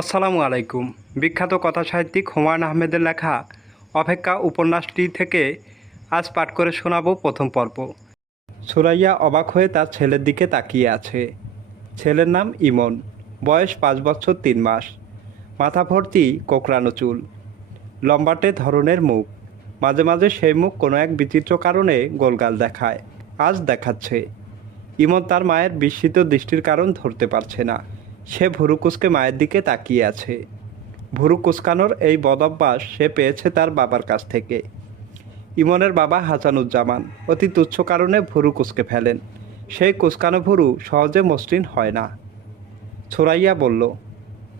আসসালামু আলাইকুম। বিখ্যাত কথা সাহিত্যিক হুমায়ুন আহমেদের লেখা অপেক্ষা উপন্যাসটি থেকে আজ পাঠ করে শোনাবো প্রথম পর্ব। সুরাইয়া অবাক হয়ে তার ছেলের দিকে তাকিয়ে আছে। ছেলের নাম ইমন। বয়স পাঁচ বছর তিন মাস। মাথা ভর্তি কোকড়ানো চুল। লম্বাটে ধরনের মুখ। মাঝে মাঝে সেই মুখ কোনো এক বিচিত্র কারণে গোলগাল দেখায়। আজ দেখাচ্ছে। ইমন তার মায়ের বিস্মিত দৃষ্টির কারণ ধরতে পারছে না। সে ভুরু কুচকে মায়ের দিকে তাকিয়ে আছে। ভুরু কুচকানোর এই বদভ্যাস সে পেয়েছে তার বাবার কাছ থেকে। ইমনের বাবা হাসানুজ্জামান অতি তুচ্ছ কারণে ভুরু কুচকে ফেলেন। সেই কুচকানো ভুরু সহজে মসৃণ হয় না। ছোড়াইয়া বলল,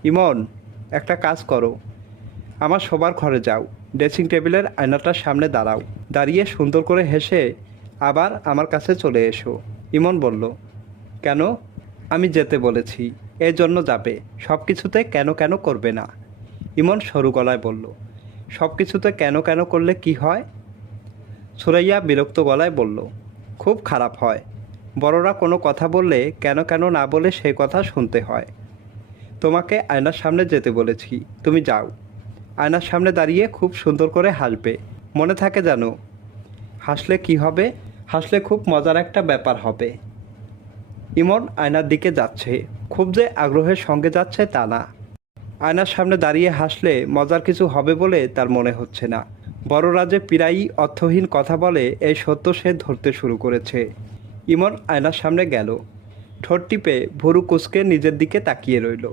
ইমন, একটা কাজ করো। আমার শোবার ঘরে যাও। ড্রেসিং টেবিলের আয়নাটার সামনে দাঁড়াও। দাঁড়িয়ে সুন্দর করে হেসে আবার আমার কাছে চলে এসো। ইমন বলল, কেন? আমি যেতে বলেছি। এই জন্য যাবে সব কিছুতে কেন কেন করবে না? ইমন সরু গলায় বলল সব কিছুতে কেন কেন করলে কি হয়? সুরাইয়া বিরক্ত গলায় বলল, খুব খারাপ হয়। বড়রা কোনো কথা বললে কেন কেন না বলে সেই কথা শুনতে হয়। তোমাকে আয়নার সামনে যেতে বলেছি, তুমি যাও। আয়নার সামনে দাঁড়িয়ে খুব সুন্দর করে হাসবে। মনে থাকে জানো হাসলে কি হবে? হাসলে খুব মজার একটা ব্যাপার হবে। ইমন আয়নার দিকে যাচ্ছে। খুব যে আগ্রহের সঙ্গে যাচ্ছে তা না। আয়নার সামনে দাঁড়িয়ে হাসলে মজার কিছু হবে বলে তার মনে হচ্ছে না। বড়রা যে প্রায়ই অর্থহীন কথা বলে এই সত্য সে ধরতে শুরু করেছে। ইমন আয়নার সামনে গেল। ঠোঁট টিপে ভুরু কুচকে নিজের দিকে তাকিয়ে রইল।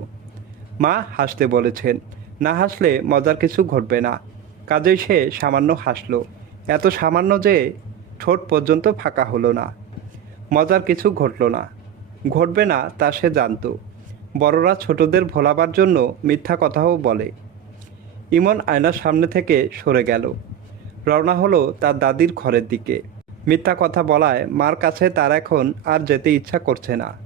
মা হাসতে বলেছেন, না হাসলে মজার কিছু ঘটবে না। কাজেই সে সামান্য হাসলো। এত সামান্য যে ঠোঁট পর্যন্ত ফাঁকা হলো না। মজার কিছু ঘটল না। ঘটবে না তা সে জানতো। বড়রা ছোটদের ভোলাবার জন্য মিথ্যা কথাও বলে। ইমন আয়নার সামনে থেকে সরে গেল। রওনা হলো তার দাদির ঘরের দিকে। মিথ্যা কথা বলায় মার কাছে তার এখন আর যেতে ইচ্ছা করছে না।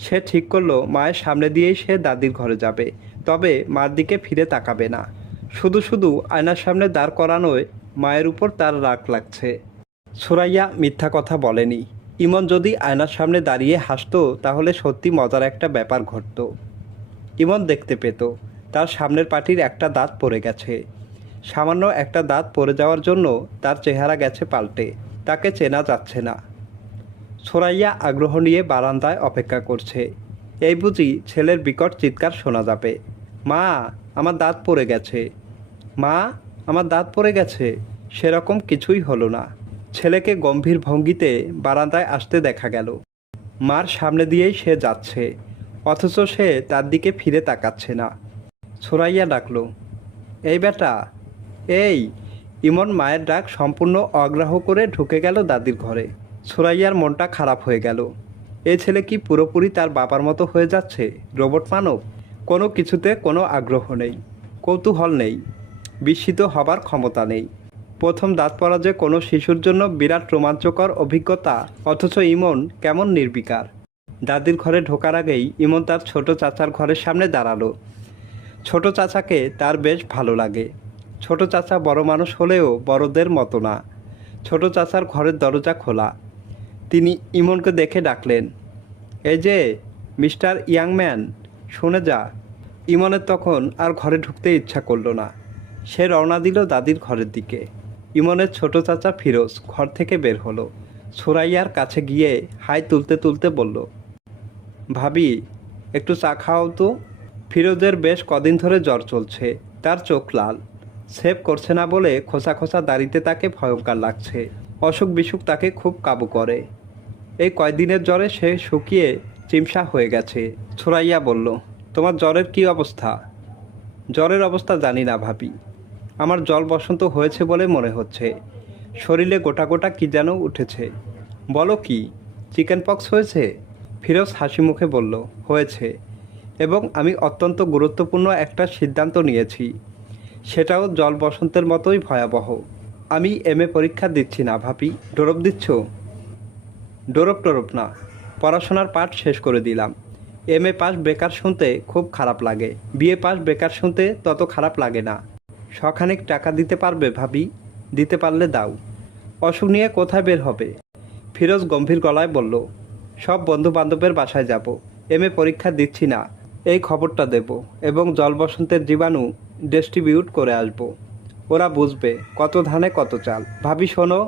সে ঠিক করল মায়ের সামনে দিয়েই সে দাদির ঘরে যাবে, তবে মার দিকে ফিরে তাকাবে না। শুধু শুধু আয়নার সামনে দাঁড় করানোয় মায়ের উপর তার রাগ লাগছে। সুরাইয়া মিথ্যা কথা বলেনি। ইমন যদি আয়নার সামনে দাঁড়িয়ে হাসতো, তাহলে সত্যি মজার একটা ব্যাপার ঘটতো। ইমন দেখতে পেত, তার সামনের পাটির একটা দাঁত পড়ে গেছে। সামান্য একটা দাঁত পড়ে যাওয়ার জন্য তার চেহারা গেছে পাল্টে, তাকে চেনা যাচ্ছে না। সোরাইয়া আগ্রহ নিয়ে বারান্দায় অপেক্ষা করছে। এই বুঝি ছেলের বিকট চিৎকার শোনা যাবে। মা, আমার দাঁত পড়ে গেছে। মা, আমার দাঁত পড়ে গেছে? সেরকম কিছুই হলো না। ছেলেকে গম্ভীর ভঙ্গিতে বারান্দায় আসতে দেখা গেল। মার সামনে দিয়েই সে যাচ্ছে, অথচ সে তার দিকে ফিরে তাকাচ্ছে না। সুরাইয়া ডাকল, এই বেটা, এই! ইমন মায়ের ডাক সম্পূর্ণ অগ্রাহ করে ঢুকে গেল দাদির ঘরে। সুরাইয়ার মনটা খারাপ হয়ে গেল এই ছেলে কি পুরোপুরি তার বাবার মতো হয়ে যাচ্ছে? রোবট মানব? কোনো কিছুতে কোনো আগ্রহ নেই, কৌতূহল নেই, বিস্মিত হবার ক্ষমতা নেই। প্রথম দাঁত পড়া যে কোনো শিশুর জন্য বিরাট রোমাঞ্চকর অভিজ্ঞতা। অথচ ইমন কেমন নির্বিকার। দাদির ঘরে ঢোকার আগেই ইমন তার ছোট চাচার ঘরের সামনে দাঁড়াল। ছোট চাচাকে তার বেশ ভালো লাগে। ছোট চাচা বড় মানুষ হলেও বড়দের মতো না। ছোট চাচার ঘরের দরজা খোলা। তিনি ইমনকে দেখে ডাকলেন, এই যে, মিস্টার ইয়াংম্যান, শুনে যা। ইমনের তখন আর ঘরে ঢুকতে ইচ্ছা করল না। সে রওনা দিল দাদির ঘরের দিকে। ইমনের ছোট চাচা ফিরোজ ঘর থেকে বের হলো। সুরাইয়ার কাছে গিয়ে হাই তুলতে তুলতে বলল, ভাবি, একটু চা খাও তো। ফিরোজের বেশ কদিন ধরে জ্বর চলছে, তার চোখ লাল। সেভ করছে না বলে খোসা খোসা দাড়িতে তাকে ভয়ঙ্কর লাগছে। অসুখ বিসুখ তাকে খুব কাবু করে। এই কয়দিনের জ্বরে সে শুকিয়ে চিমসা হয়ে গেছে। ছুরাইয়া বলল, তোমার জ্বরের কি অবস্থা? জ্বরের অবস্থা জানি না ভাবি। আমার জল বসন্ত হয়েছে বলে মনে হচ্ছে। শরীরে গোটা গোটা কী যেন উঠেছে। বলো কি, চিকেন পক্স হয়েছে? ফিরোজ হাসি মুখে বলল, হয়েছে। এবং আমি অত্যন্ত গুরুত্বপূর্ণ একটা সিদ্ধান্ত নিয়েছি। সেটাও জল বসন্তের মতোই ভয়াবহ। আমি এম এ পরীক্ষা দিচ্ছি না, ভাবি। ডোরপ দিচ্ছ? ডোরপ টোরপ না। পড়াশোনার পাঠ শেষ করে দিলাম। এম এ পাস বেকার শুনতে খুব খারাপ লাগে। বিএ পাস বেকার শুনতে তত খারাপ লাগে না। শখানেক টাকা দিতে পারবে ভাবি, দিতে পারলে দাও। অসুখ নিয়ে কোথায় বের হবে? ফিরোজ গম্ভীর গলায় বলল, সব বন্ধু বান্ধবের বাসায় যাব, এম এ পরীক্ষা দিচ্ছি না, এই খবরটা দেব এবং জল বসন্তের জীবাণু ডিস্ট্রিবিউট করে আসব। ওরা বুঝবে কত ধানে কত চাল। ভাবি, শোনো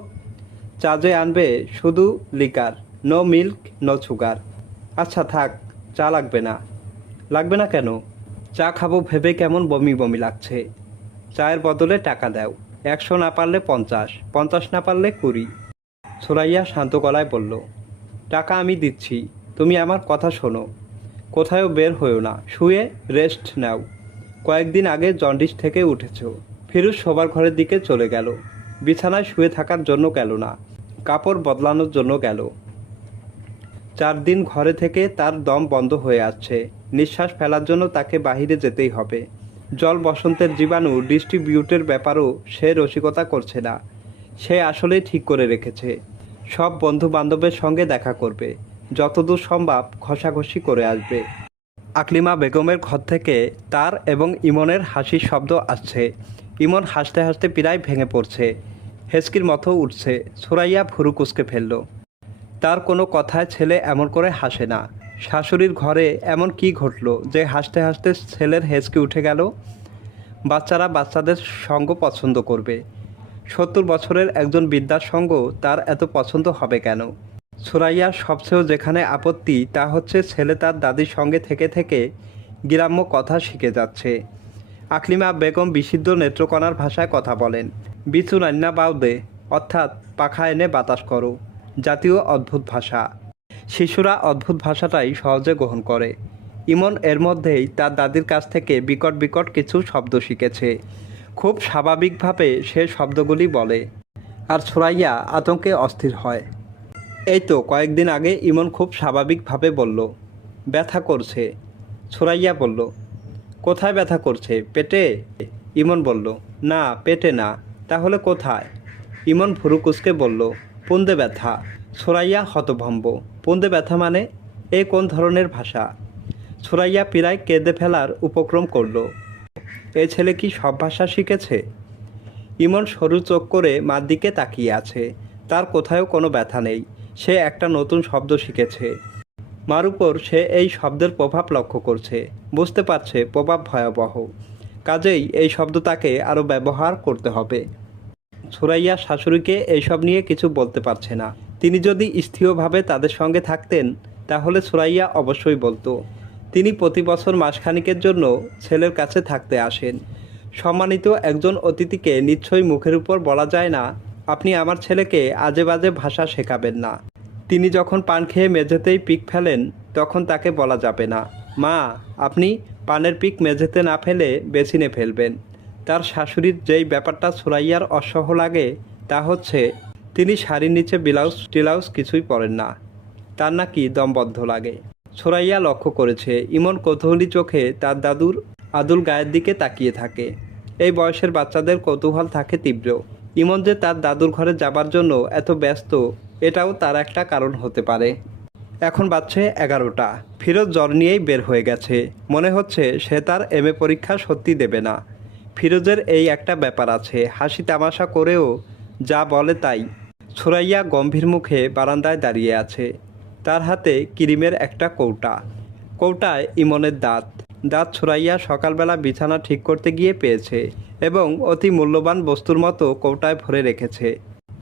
চা যে আনবে শুধু liquor, no milk, no sugar. আচ্ছা থাক, চা লাগবে না। লাগবে না কেন? চা খাব ভেবে কেমন বমি বমি লাগছে। চায়ের বদলে টাকা দাও। একশো না পারলে পঞ্চাশ পঞ্চাশ না পারলে কুড়ি। সুরাইয়া শান্ত গলায় বলল, টাকা আমি দিচ্ছি, তুমি আমার কথা শোনো। কোথায়ও বের হয়েও না, শুয়ে রেস্ট নাও। কয়েকদিন আগে জন্ডিস থেকে উঠেছ। ফিরুজ শোবার ঘরের দিকে চলে গেল। বিছানায় শুয়ে থাকার জন্য গেল না, কাপড় বদলানোর জন্য গেল। চার দিন ঘরে থেকে তার দম বন্ধ হয়ে আসছে নিঃশ্বাস ফেলার জন্য তাকে বাহিরে যেতেই হবে। জল বসন্তের জীবাণু ডিস্ট্রিবিউটের ব্যাপারও সে রসিকতা করছে না। সে আসলেই ঠিক করে রেখেছে। সব বন্ধু বান্ধবের সঙ্গে দেখা করবে। যতদূর সম্ভব ঘষাঘষি করে আসবে। আকলিমা বেগমের ঘর থেকে তার এবং ইমনের হাসির শব্দ আসছে। ইমন হাসতে হাসতে প্রায় ভেঙে পড়ছে। হেসকির মতো উঠছে। সুরাইয়া ভুরু কুচকে ফেলল। তার কোনো কথায় ছেলে এমন করে হাসে না। শাশুড়ির ঘরে এমন কি ঘটলো যে হাসতে হাসতে ছেলের হেসকি উঠে গেল? বাচ্চারা বাচ্চাদের সঙ্গ পছন্দ করবে। সত্তর বছরের একজন বিদ্যার সঙ্গ তার এত পছন্দ হবে কেন? সুরাইয়ার সবচেয়েও যেখানে আপত্তি, তা হচ্ছে ছেলে তার দাদির সঙ্গে থেকে থেকে গ্রাম্য কথা শিখে যাচ্ছে। আকলিমা বেগম বিশুদ্ধ নেত্রকণার ভাষায় কথা বলেন, বিচু রান্না বাউদে, অর্থাৎ পাখা এনে বাতাস করো। জাতীয় অদ্ভুত ভাষা। শিশুরা অদ্ভুত ভাষাটাই সহজে গ্রহণ করে। ইমন এর মধ্যেই তার দাদির কাছ থেকে বিকট বিকট কিছু শব্দ শিখেছে। খুব স্বাভাবিকভাবে সে শব্দগুলি বলে। আর সুরাইয়া আতঙ্কে অস্থির হয়। এই তো কয়েকদিন আগে ইমন খুব স্বাভাবিকভাবে বলল, ব্যথা করছে। সুরাইয়া বলল, কোথায় ব্যথা করছে? পেটে? ইমন বলল, না, পেটে না। তাহলে কোথায়? ইমন ভুরুকুসকে বলল, পুন্দে ব্যথা। সুরাইয়া হতভম্ব। পন্দে ব্যথা মানে এ কোন ধরনের ভাষা? সুরাইয়া প্রায় কেঁদে ফেলার উপক্রম করল। এ ছেলে কি সব ভাষা শিখেছে? ইমন সরু চোখ করে মার দিকে তাকিয়ে আছে। তার কোথাও কোনো ব্যথা নেই। সে একটা নতুন শব্দ শিখেছে। মার উপর সে এই শব্দের প্রভাব লক্ষ্য করছে। বুঝতে পারছে, প্রভাব ভয়াবহ। কাজেই এই শব্দ তাকে আরও ব্যবহার করতে হবে। সুরাইয়া শাশুড়িকে এইসব নিয়ে কিছু বলতে পারছে না। তিনি যদি স্থিরভাবে তাদের সঙ্গে থাকতেন, তাহলে সুরাইয়া অবশ্যই বলতো। তিনি প্রতি বছর মাসখানিকের জন্য ছেলের কাছে থাকতে আসেন। সম্মানিত একজন অতিথিকে নিশ্চয়ই মুখের উপর বলা যায় না, আপনি আমার ছেলেকে আজে বাজে ভাষা শেখাবেন না। তিনি যখন পান খেয়ে মেঝেতেই পিক ফেলেন, তখন তাকে বলা যাবে না, মা, আপনি পানের পিক মেঝেতে না ফেলে বেছিনে ফেলবেন। তার শাশুড়ির যেই ব্যাপারটা সুরাইয়ার অসহ লাগে, তা হচ্ছে তিনি শাড়ির নিচে ব্লাউজ, টিলাউজ কিছুই পরেন না। তার নাকি দমবদ্ধ লাগে। সোরাইয়া লক্ষ্য করেছে, ইমন কৌতূহলী চোখে তার দাদুর আদুল গায়ের দিকে তাকিয়ে থাকে। এই বয়সের বাচ্চাদের কৌতূহল থাকে তীব্র। ইমন যে তার দাদুর ঘরে যাবার জন্য এত ব্যস্ত, এটাও তার একটা কারণ হতে পারে। এখন বাজছে এগারোটা। ফিরোজ জ্বর নিয়েই বের হয়ে গেছে। মনে হচ্ছে সে তার এম পরীক্ষা সত্যি দেবে না। ফিরোজের এই একটা ব্যাপার আছে। হাসি তামাশা করেও যা বলে তাই। সুরাইয়া গম্ভীর মুখে বারান্দায় দাঁড়িয়ে আছে। তার হাতে কিরিমের একটা কৌটা। কৌটায় ইমনের দাঁত। দাঁত ছুরাইয়া সকালবেলা বিছানা ঠিক করতে গিয়ে পেয়েছে এবং অতি মূল্যবান বস্তুর মতো কৌটায় ভরে রেখেছে।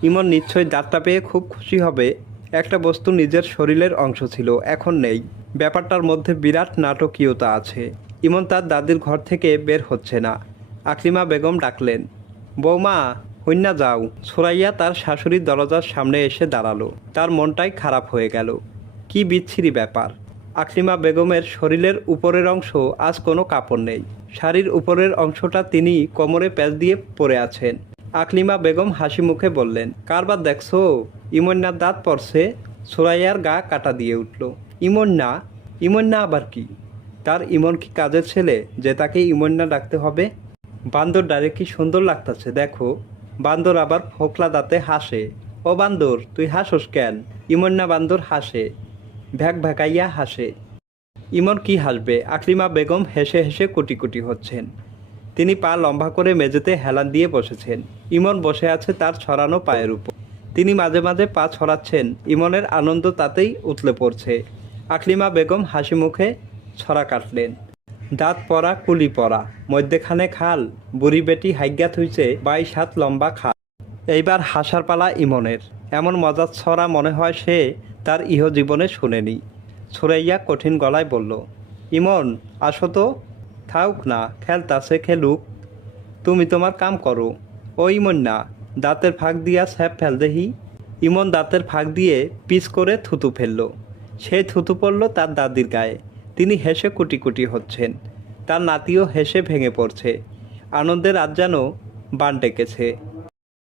ইমন নিশ্চয়ই দাঁতটা পেয়ে খুব খুশি হবে। একটা বস্তু নিজের শরীরের অংশ ছিল, এখন নেই। ব্যাপারটার মধ্যে বিরাট নাটকীয়তা আছে। ইমন তার দাদির ঘর থেকে বের হচ্ছে না। আকলিমা বেগম ডাকলেন, বৌমা হইনা যাও। সুরাইয়া তার শাশুড়ির দরজার সামনে এসে দাঁড়াল। তার মনটাই খারাপ হয়ে গেল। কি বিচ্ছিরি ব্যাপার। আকলিমা বেগমের শরীরের উপরের অংশ আজ কোনো কাপড় নেই। শাড়ির উপরের অংশটা তিনি কোমরে প্যাচ দিয়ে পরে আছেন। আকলিমা বেগম হাসি মুখে বললেন, কারবার দেখছ? ইমন্যার দাঁত পড়ছে সুরাইয়ার গা কাটা দিয়ে উঠল। ইমন্যা? ইমন্যা আবার কি? তার ইমন কি কাজের ছেলে যে তাকে ইমন্যা ডাকতে হবে? বান্দর ডারে কি সুন্দর লাগতাছে, দেখো। বান্দর আবার ফোকলা দাঁতে হাসে। ও বান্দর, তুই হাসোস কেন? ইমন্যা বান্দর হাসে। ভ্যাক ভ্যাকাইয়া হাসে। ইমন কি হাসবে? আকলিমা বেগম হেসে হেসে কুটি কুটি হচ্ছেন। তিনি পা লম্বা করে মেঝেতে হেলান দিয়ে বসেছেন। ইমন বসে আছে তার ছড়ানো পায়ের উপর। তিনি মাঝে মাঝে পা ছড়াচ্ছেন। ইমনের আনন্দ তাতেই উতলে পড়ছে। আকলিমা বেগম হাসি মুখে ছড়া কাটলেন। দাঁত পরা, কুলি পরা, মধ্যেখানে খাল, বুড়ি বেটি হাইজ্ঞাত হইছে বাইশ হাত লম্বা খাল। এইবার হাসার পালা ইমনের। এমন মজার ছড়া মনে হয় সে তার ইহ জীবনে শুনেনি। সুরাইয়া কঠিন গলায় বলল, ইমন, আসো তো। থাউক না খেলতাছে খেলুক। তুমি তোমার কাম করো। ও ইমন না, দাঁতের ফাঁক দিয়া স্যাপ ফেল দেহি। ইমন দাঁতের ফাঁক দিয়ে পিস করে থুতু ফেলল। সেই থুতু পড়ল তার দাদির গায়ে। তিনি হেসে কুটি কুটি হচ্ছেন। তার নাতিও হেসে ভেঙে পড়ছে। আনন্দের আজ যেন বান ডেকেছে।